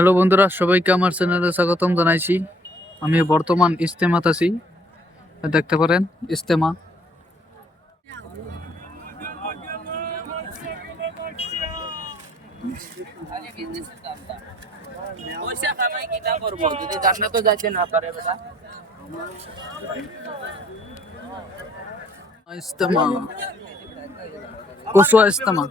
Hello বন্ধুরা, সবাইকে আমার চ্যানেলে স্বাগতম জানাইছি। আমি বর্তমান ইজতেমাত আছি, দেখতে পারেন ইজতেমা। ইজতেমা, কসুয়া ইজতেমা।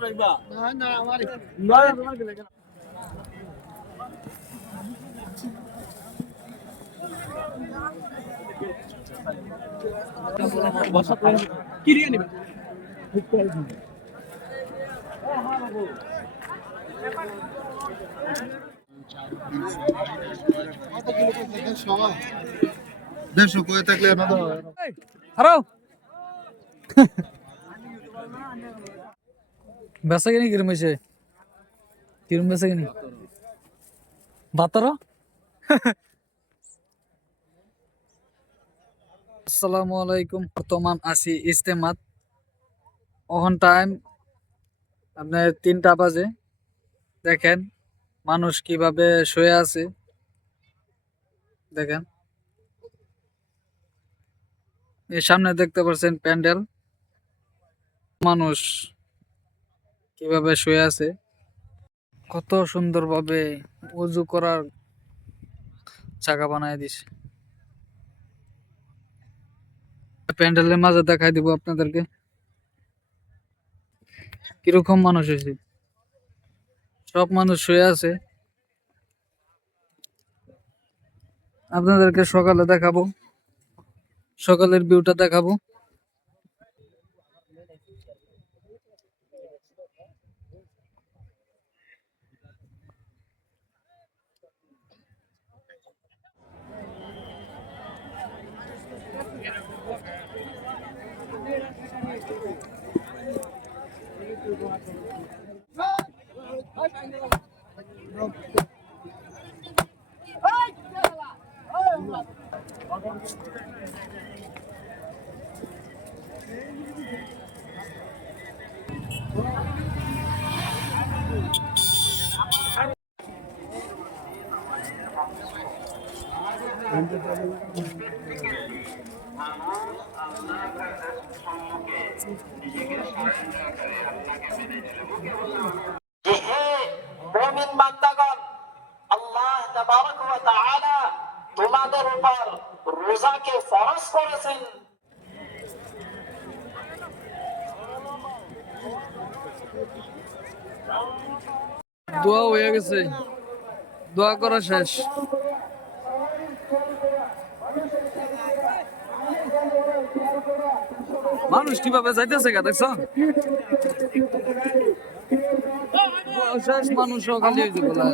বেচা কিনি কিরম হয়েছে? কিরম বেচা কিনি? 12। আসসালামু আলাইকুম। বর্তমান আছি ইজতেমাত। অহন টাইম আপনার 3টা বাজে। দেখেন মানুষ কিভাবে শুয়ে আছে, দেখেন এর সামনে দেখতে পাচ্ছেন প্যান্ডেল। মানুষ কিভাবে শুয়ে আছে, কত সুন্দরভাবে উজু করার জায়গা বানায় দিছে। প্যান্ডেলের মাঝে দেখাই দিব আপনাদেরকে কিরকম মানুষ হয়েছে। সব মানুষ শুয়ে আছে, আপনাদেরকে সকালে দেখাবো, সকালের ভিউটা দেখাবো। মুমিন বান্দাগণ, আল্লাহ তাবারক ওয়া তাআলা তোমাদের উপর রোজাকে ফরজ করেছেন। দোয়া হয়ে গেছে, দোয়া করা শেষ। মানুষ কিভাবে যাইতেছে গা, দেখছ? শেষ মানুষও খালি হয়েছে বলা।